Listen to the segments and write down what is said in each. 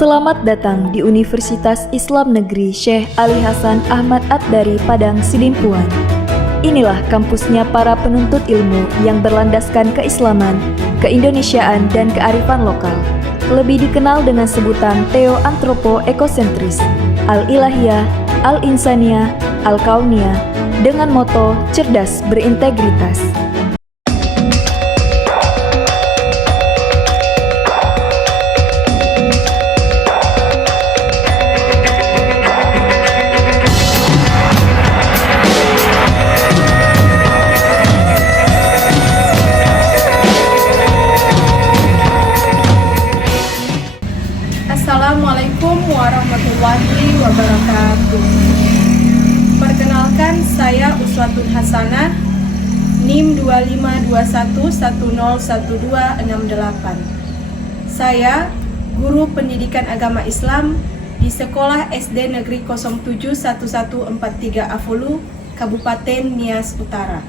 Selamat datang di Universitas Islam Negeri Syekh Ali Hasan Ahmad At-Dari Padang Sidimpuan. Inilah kampusnya para penuntut ilmu yang berlandaskan keislaman, keindonesiaan, dan kearifan lokal. Lebih dikenal dengan sebutan Theo-Antropo-Ekosentris, Al-Ilahiyah, Al-Insaniyah, Al-Kauniyah, dengan moto cerdas berintegritas. Assalamualaikum warahmatullahi wabarakatuh. Perkenalkan, saya Uswatun Hasanah, NIM 2521101268. Saya guru pendidikan agama Islam di Sekolah SD Negeri 071143 Afulu, Kabupaten Nias Utara.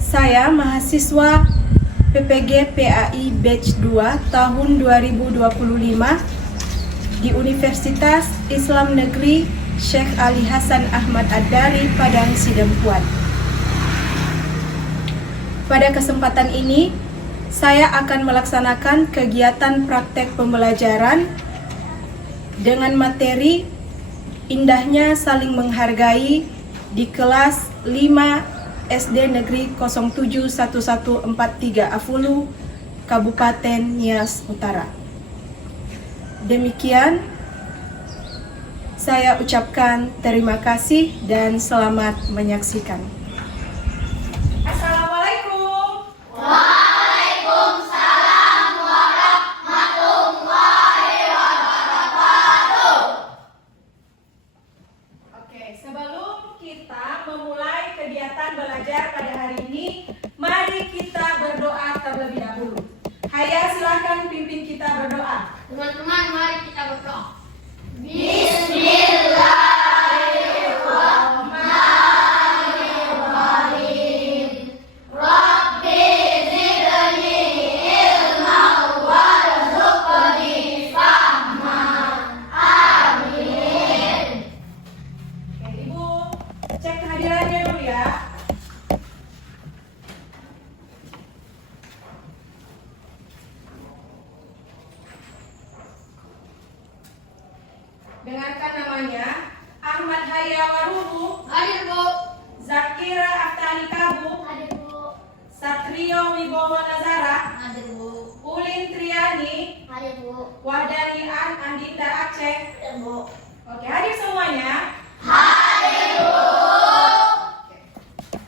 Saya mahasiswa PPG PAI Batch 2 tahun 2025 di Universitas Islam Negeri Syekh Ali Hasan Ahmad At-Dari Padang Sidimpuan. Pada kesempatan ini, saya akan melaksanakan kegiatan praktek pembelajaran dengan materi indahnya saling menghargai di kelas 5 SD Negeri 071143 Afulu, Kabupaten Nias Utara. Demikian, saya ucapkan terima kasih dan selamat menyaksikan. Assalamualaikum. Waalaikumsalam warahmatullahi wabarakatuh. Oke, sebelum kita memulai kegiatan belajar pada hari ini, mari kita berdoa terlebih dahulu. Hayya, silakan pimpin kita berdoa. Teman-teman, mari kita berdoa. Bismillahirrahmanirrahim. Rabbi zidni ilman warzuqni fahman. Amin. Oke, Ibu, cek kehadirannya dulu ya. Dengarkan namanya: Ahmad Hayya Waruhu, Hadir, Bu. Zakira Aftani Kabu, Hadir, Bu. Satrio Wibowo Nazara, Hadir, Bu. Ulin Triani, Hadir, Bu. Wahdani Andinda Aceh. Hadir, Bu. Oke, hadir semuanya. Hadir, Bu.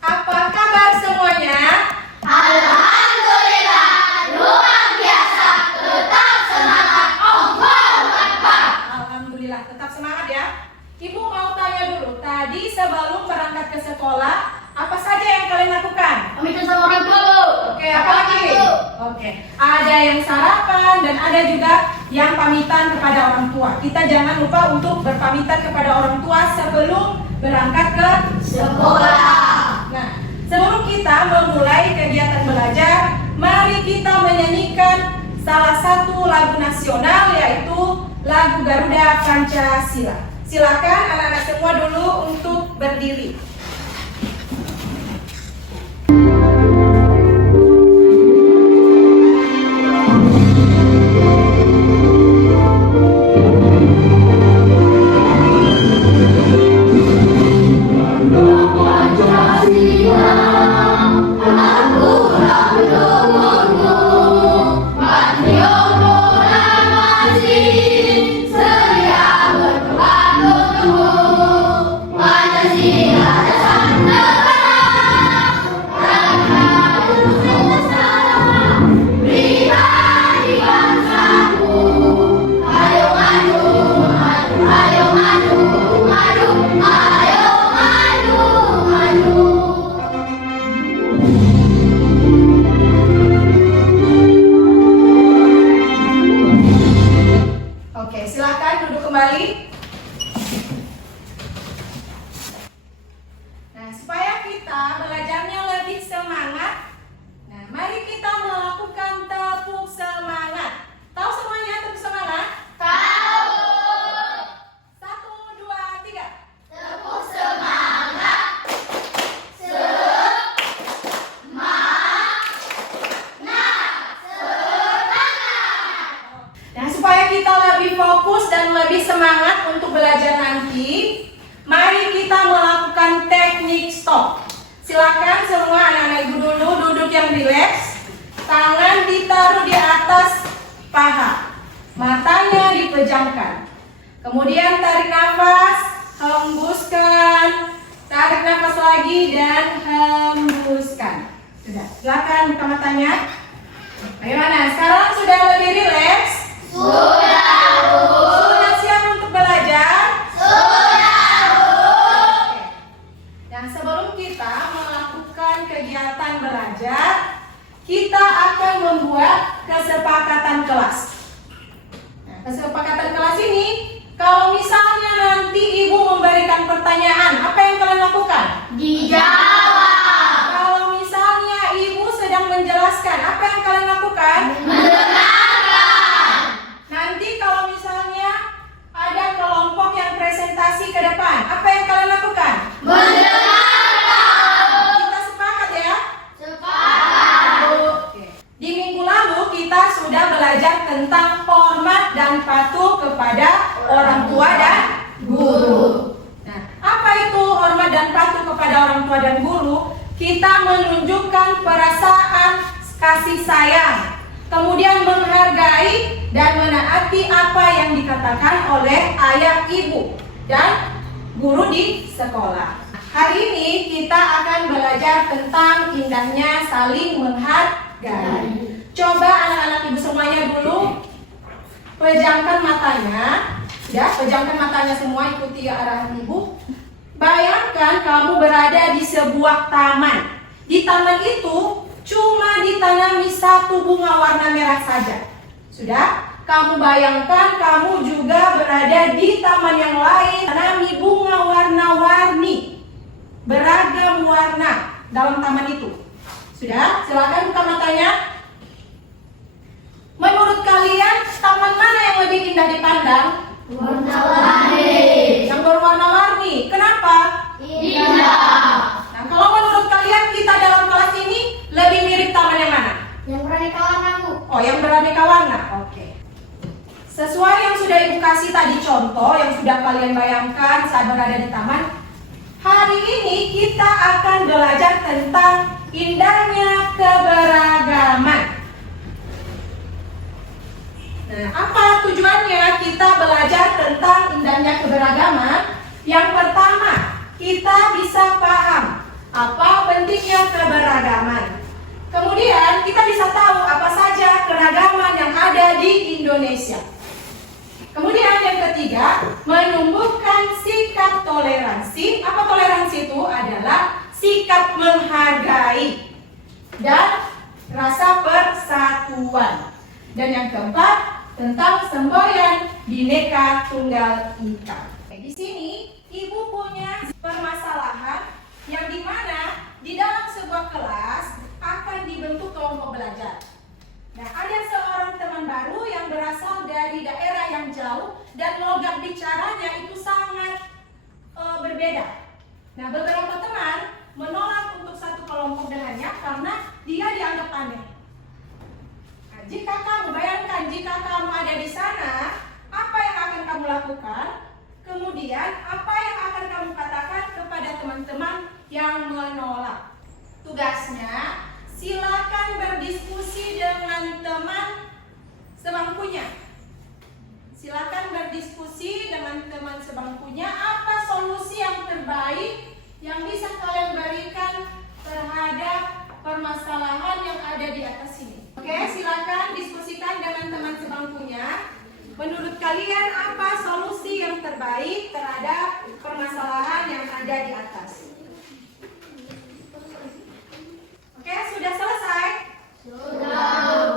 Apa kabar semuanya? Alhamdulillah, luar biasa. Tetap semangat. Allahu Akbar. Alhamdulillah, tetap semangat ya. Ibu mau tanya dulu, tadi sebelum berangkat ke sekolah, apa saja yang kalian lakukan? Pamitan sama orang tua, Bu. Oke, apa lagi? Oke, ada yang sarapan dan ada juga yang pamitan kepada orang tua. Kita jangan lupa untuk berpamitan kepada orang tua sebelum berangkat ke Sekolah. Nah, sebelum kita memulai kegiatan belajar, mari kita menyanyikan salah satu lagu nasional, yaitu lagu Garuda Pancasila. Silakan anak-anak semua dulu untuk berdiri. Oke, silakan duduk kembali. Nah, supaya kita belajarnya lebih semangat, nah mari kita melakukan tepuk semangat. Tahu semuanya tepuk kelompok. Silakan semua anak-anak ibu dulu duduk yang rileks. Tangan ditaruh di atas paha. Matanya dipejamkan. Kemudian tarik nafas, hembuskan. Tarik nafas lagi dan hembuskan. Sudah, silakan buka matanya. Bagaimana? Sekarang sudah lebih rileks? Sudah siap untuk belajar? Oke. Dan sebelum kita melakukan kegiatan belajar, kita akan membuat kesepakatan kelas. Nah, kesepakatan kelas ini, kalau misalnya nanti ibu memberikan pertanyaan, apa yang kalian lakukan? Dijawab. Kalau misalnya ibu sedang menjelaskan, apa yang kalian lakukan? Mendengarkan. Nanti kalau misalnya ada kelompok yang presentasi ke depan, apa yang kalian lakukan? Mendengarkan. Kita sepakat ya? Sepakat. Oke. Di minggu lalu kita sudah belajar tentang hormat dan patuh kepada orang tua dan guru. Nah, apa itu hormat dan patuh kepada orang tua dan guru? Kita menunjukkan perasaan kasih sayang, kemudian menghargai dan menaati apa yang dikatakan oleh ayah ibu dan guru di sekolah. Hari ini kita akan belajar tentang indahnya saling menghargai. Coba anak-anak ibu semuanya dulu pejamkan matanya. Ya, pejamkan matanya semua, ikuti arahan ibu. Bayangkan kamu berada di sebuah taman. Di taman itu cuma ditanami satu bunga warna merah saja. Sudah? Kamu bayangkan kamu juga berada di taman yang lain, tanami bunga warna-warni, beragam warna dalam taman itu. Sudah? Silakan buka matanya. Menurut kalian, taman mana yang lebih indah dipandang? Warna-warni. Yang berwarna-warni. Kenapa? Indah. Nah, kalau menurut kalian kita dalam kelas ini lebih mirip taman yang mana? Yang beraneka warna, Bu. Oh, yang beraneka warna. Oke. Sesuai yang sudah ibu kasih tadi contoh, yang sudah kalian bayangkan saat berada di taman. Hari ini kita akan belajar tentang indahnya keberagaman. Nah, apa tujuannya kita belajar tentang indahnya keberagaman? Yang pertama, kita bisa paham apa pentingnya keberagaman. Kemudian kita bisa tahu apa saja keragaman yang ada di Indonesia. Kemudian yang ketiga, menumbuhkan sikap toleransi. Apa toleransi itu? Adalah sikap menghargai dan rasa persatuan. Dan yang keempat, tentang semboyan Bhinneka Tunggal Ika. Di sini ibu punya permasalahan yang dimana di dalam sebuah kelas akan dibentuk kelompok belajar. Nah, ada seorang teman baru yang berasal dari daerah yang jauh dan logat bicaranya itu sangat berbeda. Nah, beberapa teman menolak untuk satu kelompok dengannya karena dia dianggap aneh. Nah, jika kamu bayangkan, jika kamu ada di sana, apa yang akan kamu lakukan? Kemudian, apa yang akan kamu katakan kepada teman-teman yang menolak? Tugasnya, silakan berdiskusi dengan teman sebangkunya. Silakan berdiskusi dengan teman sebangkunya apa solusi yang terbaik yang bisa kalian berikan terhadap permasalahan yang ada di atas ini. Oke, silakan diskusikan dengan teman sebangkunya. Menurut kalian apa solusi yang terbaik terhadap permasalahan yang ada di atas? Oke, sudah selesai? Sudah.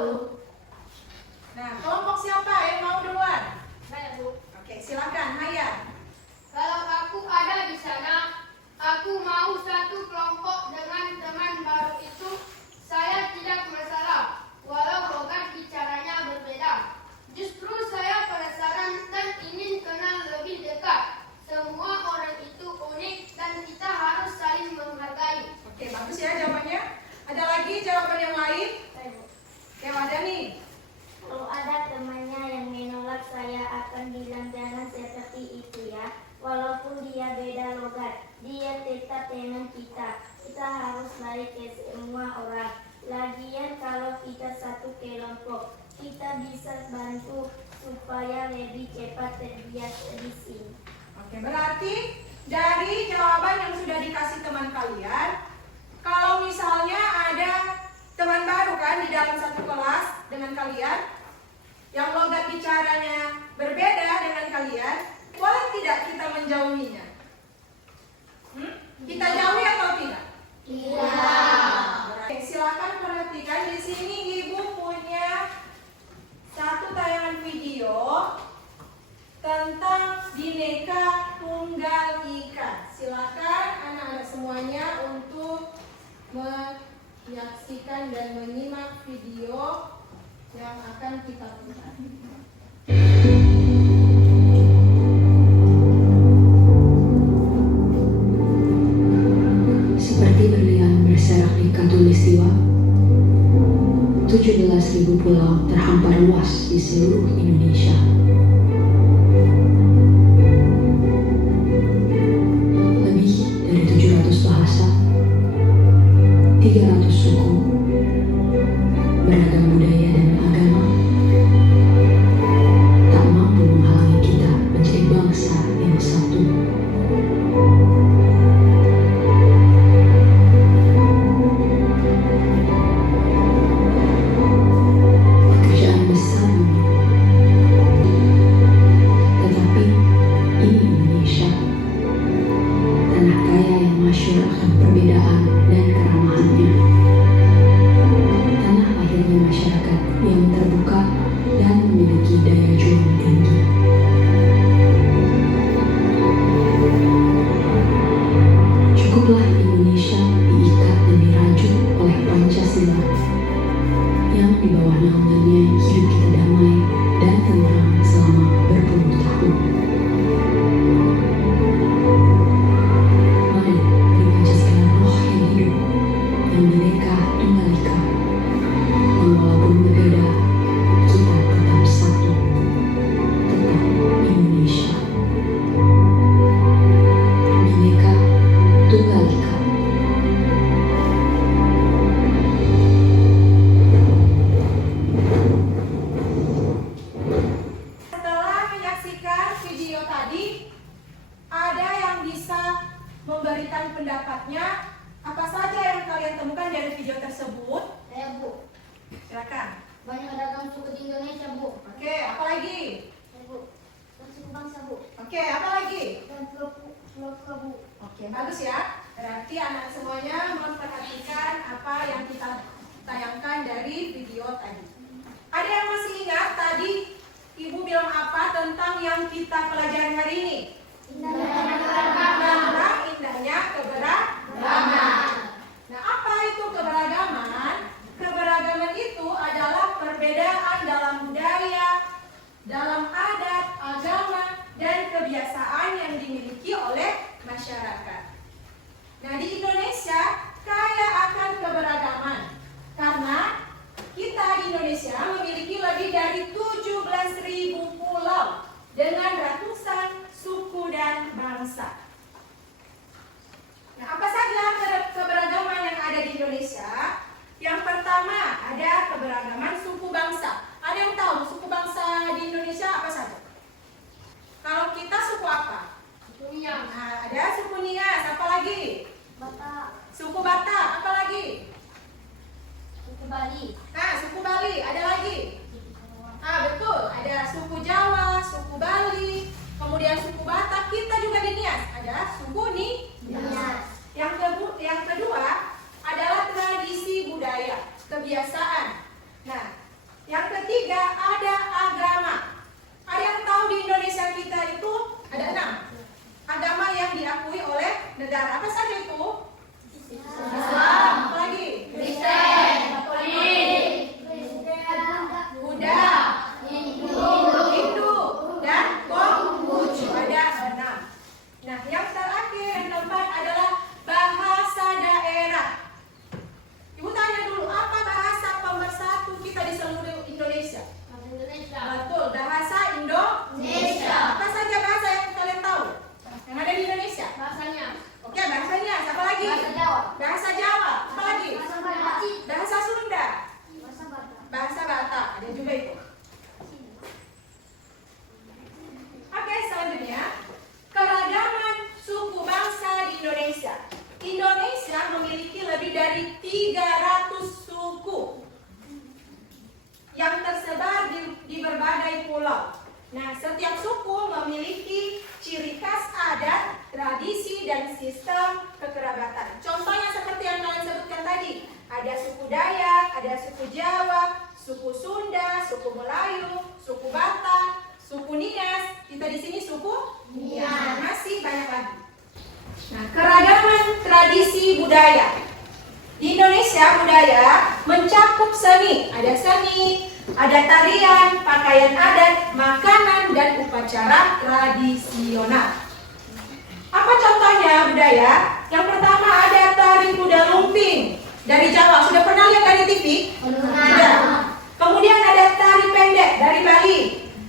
Nah, kelompok siapa yang mau duluan? Saya, Bu. Oke, silakan, Haya. Kalau aku ada di sana, aku mau satu kelompok dengan teman baru itu. Saya tidak masalah, walau logat bicaranya berbeda. Justru saya penasaran dan ingin kenal lebih dekat. Semua orang itu unik dan kita kita. Kita harus baik ke semua orang. Lagian kalau kita satu kelompok, kita bisa bantu supaya lebih cepat terbiasa di sini. Oke, berarti dari jawaban yang sudah dikasih teman kalian, kalau misalnya ada teman baru kan di dalam satu kelas dengan kalian, yang logat bicaranya berbeda dengan kalian, boleh tidak kita menjauhinya? Kita jauhi atau tidak? Oke, silakan perhatikan di sini Ibu punya satu tayangan video tentang Bhinneka Tunggal Ika. Silakan anak-anak semuanya untuk menyaksikan dan menyimak video yang akan kita putar. Seperti berlian berserak di Katulistiwa, 17.000 pulau terhampar luas di seluruh Indonesia. Lebih dari 700 bahasa, 300 suku, beragam budaya dan agama, tak mampu menghalangi kita menjadi bangsa yang satu. Pekerjaan besar tetapi ini Indonesia, tanah kaya yang masyhur akan perbedaan dan keramahannya. Tanah lahirnya masyarakat yang terbuka dan memiliki daya juang tinggi. Cukuplah Indonesia diikat dan dirajut oleh Pancasila yang di bawah naungannya hidup kita damai dan tentram selama berpuluh tahun. Mari beri Pancasila roh yang hidup, yang Bhinneka Tunggal Ika, yang walaupun berbeda, kita tetap satu, tetap Indonesia. Bhinneka Tunggal Ika. Setelah menyaksikan video tadi, ada yang bisa memberikan pendapatnya. Apa saja yang kalian temukan dari video tersebut? Saya Bu, Silakan. banyak ragam suku di Indonesia Bu. Oke, apa lagi? Saya Bu, dan suku bangsa Bu, Oke, apa lagi? dan pulau Bu. Oke, bagus ya. Berarti anak semuanya memperhatikan apa yang kita tayangkan dari video tadi. Ada yang masih ingat tadi Ibu bilang apa tentang yang kita pelajari hari ini? Tentang indahnya keberagaman. Nah, apa itu keberagaman? Keberagaman itu adalah perbedaan dalam budaya, dalam adat, agama, dan kebiasaan yang dimiliki oleh masyarakat. Nah, di Indonesia kaya akan keberagaman karena kita di Indonesia memiliki lebih dari 17.000 pulau dengan ratusan suku dan bangsa. Nah, apa saja keberagaman yang ada di Indonesia? Yang pertama, ada keberagaman suku bangsa. Ada yang tahu suku bangsa di Indonesia apa saja? Kalau kita suku apa? Suku Nias, Nah, ada suku Nias, apa lagi? Batak, Suku Batak, apa lagi? suku Bali, Nah, suku Bali, ada lagi? Ah, betul, ada suku Jawa, suku Bali, kemudian suku Batak, kita juga di Nias, ada suku Nias. Yang kedua adalah tradisi budaya, kebiasaan. Nah, yang ketiga ada agama. Ada yang tahu di Indonesia kita itu ada 6 agama yang diakui oleh negara. Apa saja itu? Islam, apa lagi? Kristen, Katolik, Buddha, Hindu, dan Konghucu. Ada 6. Nah, yang terakhir, yang keempat adalah bahasa dan Bahasa Jawa. Apa lagi? Bahasa Batak. Bahasa Sunda. Bahasa Batak. Bahasa Batak. Ada juga itu. Oke, selanjutnya. Keragaman suku bangsa di Indonesia. Indonesia memiliki lebih dari 300 suku yang tersebar di berbagai pulau. Nah, setiap suku memiliki ciri khas adat, tradisi, dan sistem kekerabatan. Contohnya seperti yang kalian sebutkan tadi. Ada suku Dayak, ada suku Jawa, suku Sunda, suku Melayu, suku Batak, suku Nias. Kita di sini suku Nias. Masih banyak lagi. Nah, keragaman tradisi budaya. Di Indonesia budaya mencakup seni, ada tarian, pakaian adat, makanan, dan upacara tradisional. Apa contohnya budaya? Yang pertama ada tari kuda lumping dari Jawa. Sudah pernah lihat dari TV? Sudah. Kemudian ada tari pendek dari Bali.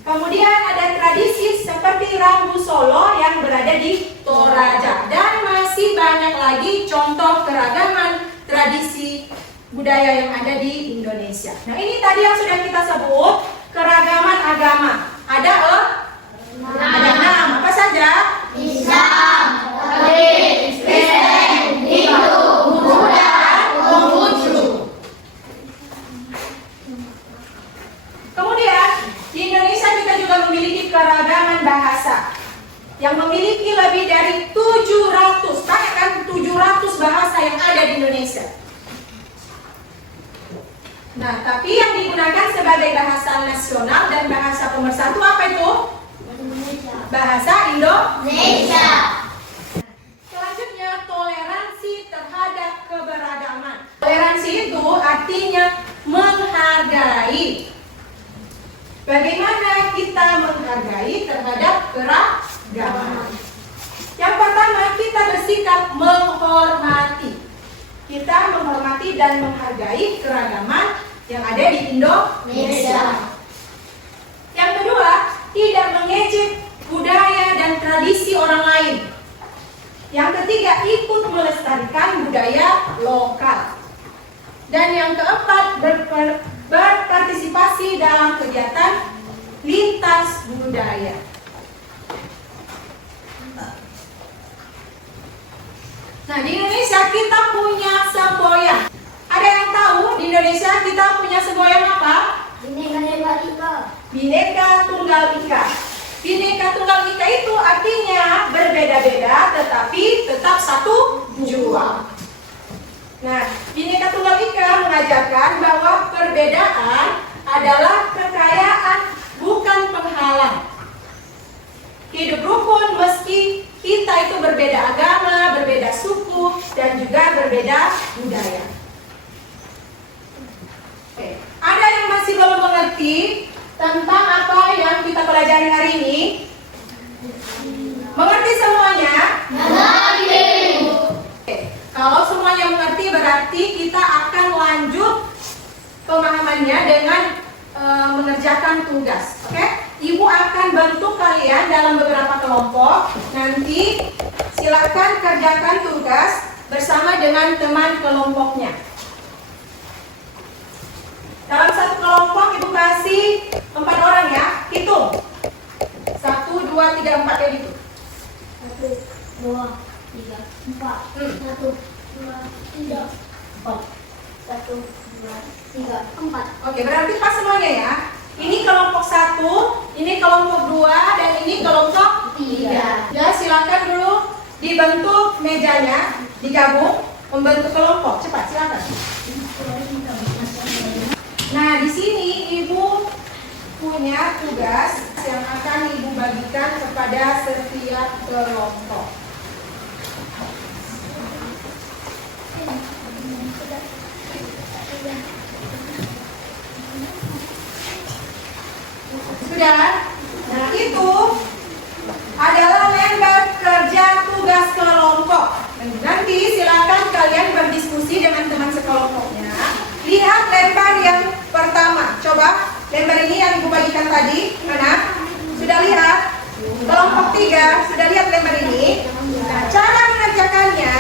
Kemudian ada tradisi seperti Rambu Solo yang berada di Toraja. Dan masih banyak lagi contoh keragaman tradisi budaya yang ada di Indonesia. Nah, ini tadi yang sudah kita sebut keragaman agama. Ada 6. Apa saja? Islam, Kristen, Hindu, Buddha, Konghucu. Kemudian di Indonesia kita juga memiliki keragaman bahasa yang memiliki lebih dari 700, bahkan 700 bahasa yang ada di Indonesia. Nah, tapi yang digunakan sebagai bahasa nasional dan bahasa pemersatu apa itu? Bahasa Indonesia. Selanjutnya, toleransi terhadap keberagaman. Toleransi itu artinya menghargai. Bagaimana kita menghargai terhadap keragaman? Yang pertama, kita bersikap menghormati. Kita menghormati dan menghargai keragaman yang ada di Indonesia. Yang kedua, tidak mengejek budaya dan tradisi orang lain. Yang ketiga, ikut melestarikan budaya lokal. Dan yang keempat, berpartisipasi dalam kegiatan lintas budaya. Nah, di Indonesia kita punya semboyan. Ada yang tahu di Indonesia kita punya semboyan apa? Bhinneka Tunggal Ika. Bhinneka Tunggal Ika itu artinya berbeda-beda tetapi tetap satu jua. Nah, Bhinneka Tunggal Ika mengajarkan bahwa perbedaan adalah kekayaan, bukan penghalang. Hidup rukun meski kita itu berbeda agama, berbeda suku, dan juga berbeda budaya. Oke. Ada yang masih belum mengerti tentang apa yang kita pelajari hari ini? Mengerti semuanya? Mengerti. Oke. Kalau semuanya mengerti berarti kita akan lanjut pemahamannya dengan mengerjakan tugas. Oke? Ibu akan bantu kalian dalam beberapa kelompok. Nanti silakan kerjakan tugas bersama dengan teman kelompoknya. Dalam satu kelompok ibu kasih 4 orang ya. Hitung. 1, 2, 3, 4 kayak gitu. 1, 2, 3, 4. 1, 2, 3, 4. 1, 2, 3, 4. Oke, berarti pas semuanya ya. Ini kelompok 1, ini kelompok 2, dan ini kelompok 3. Ya, silakan dulu dibentuk mejanya, digabung, membentuk kelompok. Cepat, silakan. Nah, di sini ibu punya tugas yang akan ibu bagikan kepada setiap kelompok. Sudah? Nah, itu adalah lembar kerja tugas kelompok. Nanti silakan kalian berdiskusi dengan teman sekelompoknya. Lihat lembar yang pertama. Coba lembar ini yang ibu bagikan tadi. Mana? Sudah lihat? Kelompok 3 sudah lihat lembar ini. Nah, cara mengerjakannya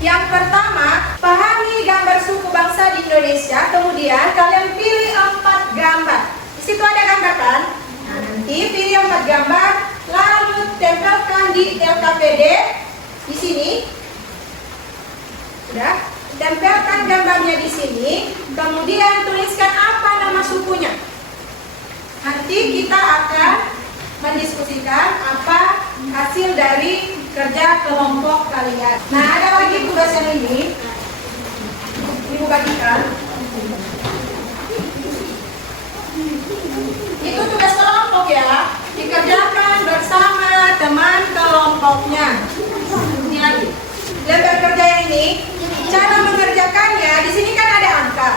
Yang pertama, pahami gambar suku bangsa di Indonesia, kemudian kalian pilih 4 gambar. Di situ ada gambar kan? Nah, nanti pilih 4 gambar, lalu tempelkan di LKPD di sini. Sudah, tempelkan gambarnya di sini, kemudian tuliskan apa nama sukunya. Nanti kita akan mendiskusikan apa hasil dari kerja kelompok kalian. Nah, ada lagi tugas yang ini. Ibu bagikan. Itu tugas kelompok ya. Dikerjakan bersama teman kelompoknya. Ini lagi. Lembar kerja yang ini, cara mengerjakannya, di sini kan ada angka.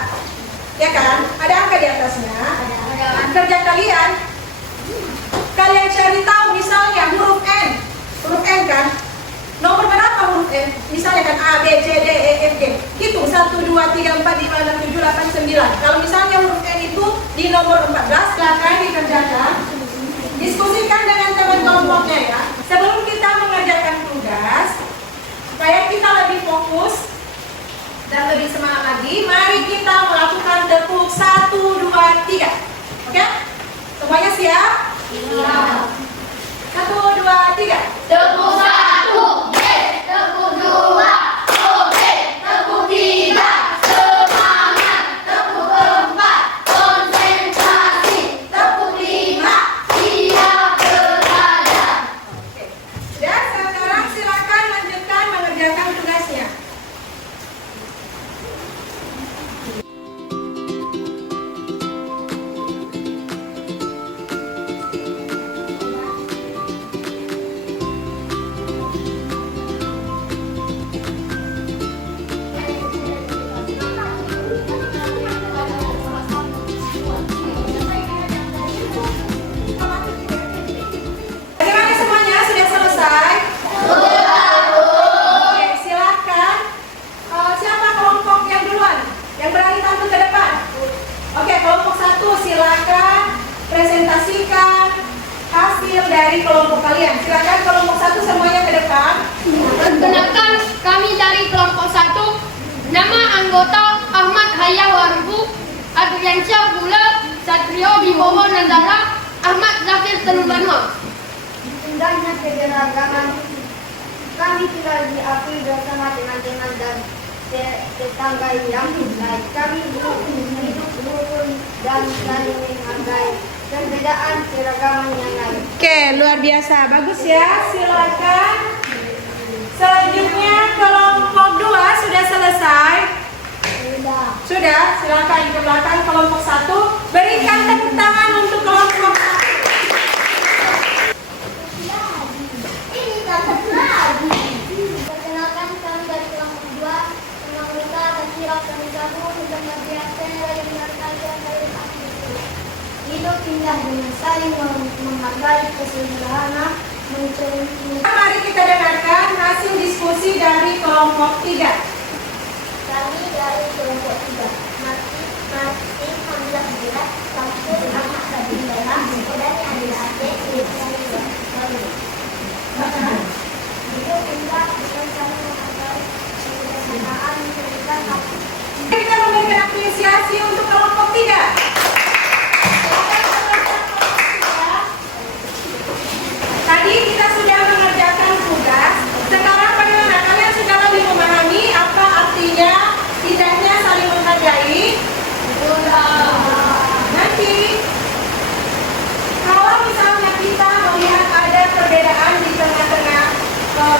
Ya kan? Ada angka di atasnya. Kerja kalian cari tahu misalnya huruf N. Huruf N kan? Nomor berapa huruf N? Misalnya kan A, B, C, D, E, F, G. Hitung 1, 2, 3, 4, 5, 6, 7, 8, 9. Kalau misalnya huruf N itu di nomor 14, silakan dikerjakan. Diskusikan dengan teman kelompoknya ya. Sebelum kita mengerjakan tugas, supaya kita lebih fokus dan lebih semangat lagi, mari kita melakukan tepuk 1, 2, 3. Oke? Semuanya siap? Siap. 1, 2, 3. Tepuk 1, tepuk 2, tepuk 3, semangat, tepuk 4, konsentrasi, tepuk 5, siap belajar. Oke. Sudah, sekarang silakan lanjutkan mengerjakan tugasnya. Bagaimana semuanya? Sudah selesai? Oke, silakan. Siapa kelompok yang duluan? Yang berani tampil ke depan? Oke, kelompok 1 silakan presentasikan hasil dari kelompok kalian. Silakan kelompok 1 semuanya ke depan. Perkenalkan, kami dari kelompok 1. Nama anggota Ahmad Hayawarubu, Adriansyah Bula, Satrio Bibowo Nandara, Ahmad Zafir Tenubanua. Indahnya keberagaman, kami tinggal diakui bersama teman-teman dan tetangga yang baik. Kami hidup rukun dan saling menghargai perbedaan keragaman yang lain. Oke, luar biasa. Bagus ya. Silakan. Selanjutnya kelompok 2 sudah selesai. Sudah, silakan ke belakang kelompok 1. Berikan tepuk tangan untuk kelompok 1. Ini tak lagi. Perkenalkan, kami dari kelompok 2. Senang luka dan kirap kami gabung untuk berbiasa yang menarikkan dari aktivitas. Hidup indah dengan saling menghargai kesederhana, Mari kita dengarkan hasil diskusi dari kelompok 3. Kami dari kelompok 3 masih Hamzah Bila, Samsul Ahmad Abdillah, dan Adil Aceh, hidup indah dengan saling menghargai kesederhanaan memberikan hak. Kita memberikan apresiasi untuk kelompok 3. Tadi kita sudah mengerjakan tugas. Sekarang bagaimana? Kalian sudah lebih memahami apa artinya indahnya saling menghargai? Nanti kalau misalnya kita melihat ada perbedaan di tengah-tengah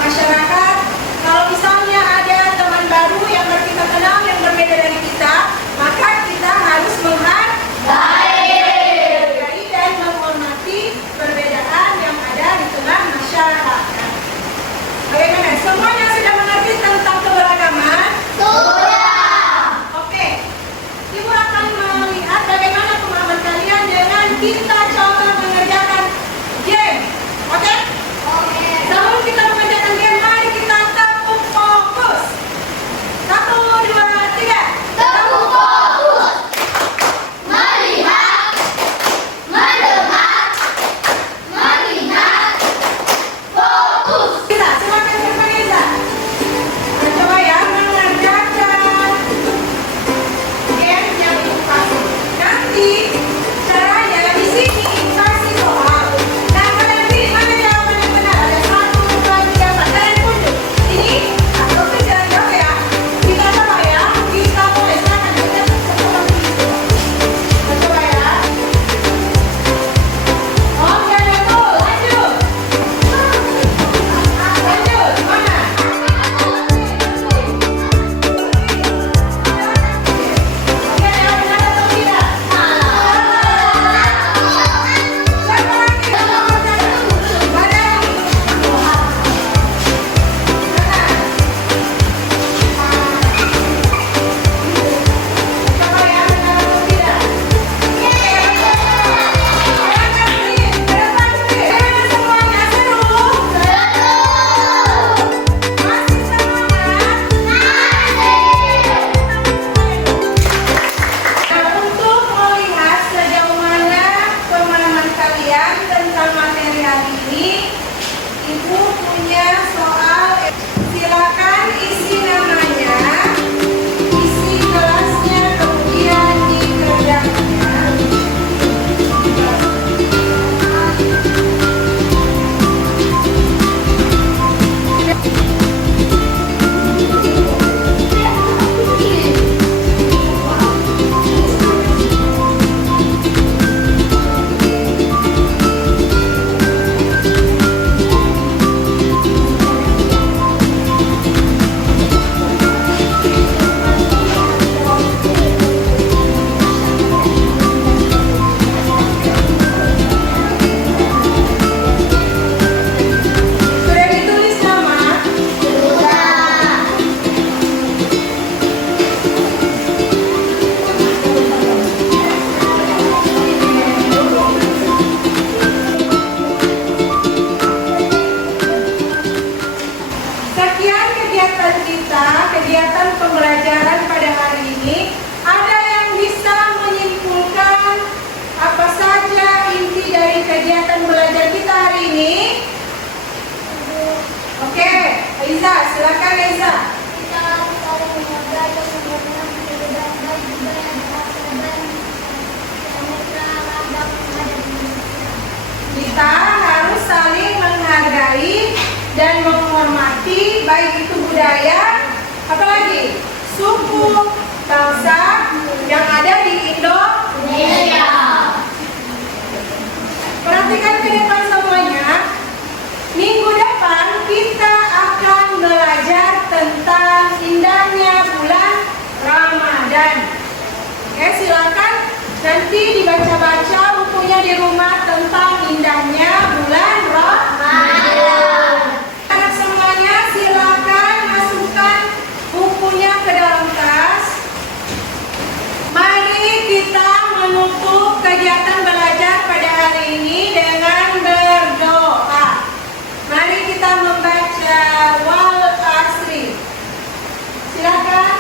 masyarakat, kalau misalnya ada teman baru yang kita kenal yang berbeda dari kita, maka kita harus saling menghargai dan menghormati baik itu budaya, apalagi suku, bangsa yang ada di Indonesia. Perhatikan ke depan semuanya. Minggu depan kita akan belajar tentang indahnya bulan Ramadan. Oke, silakan nanti dibaca-baca bukunya di rumah tentang indahnya bulan Ramadan. Anak semuanya silakan masukkan bukunya ke dalam tas. Mari kita menutup kegiatan belajar pada hari ini dengan berdoa. Mari kita membaca wal asri. Silakan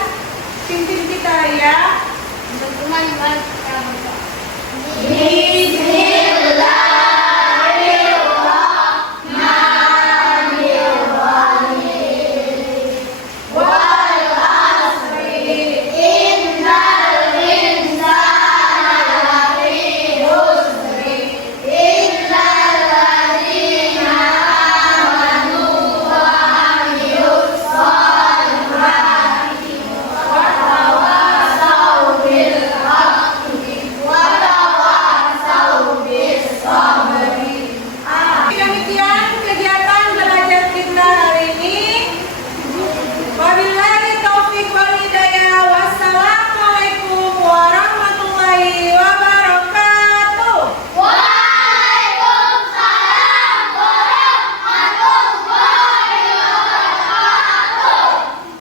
pimpin kita ya. Untuk teman-teman kita berdoa. Bismillahirrahmanirrahim.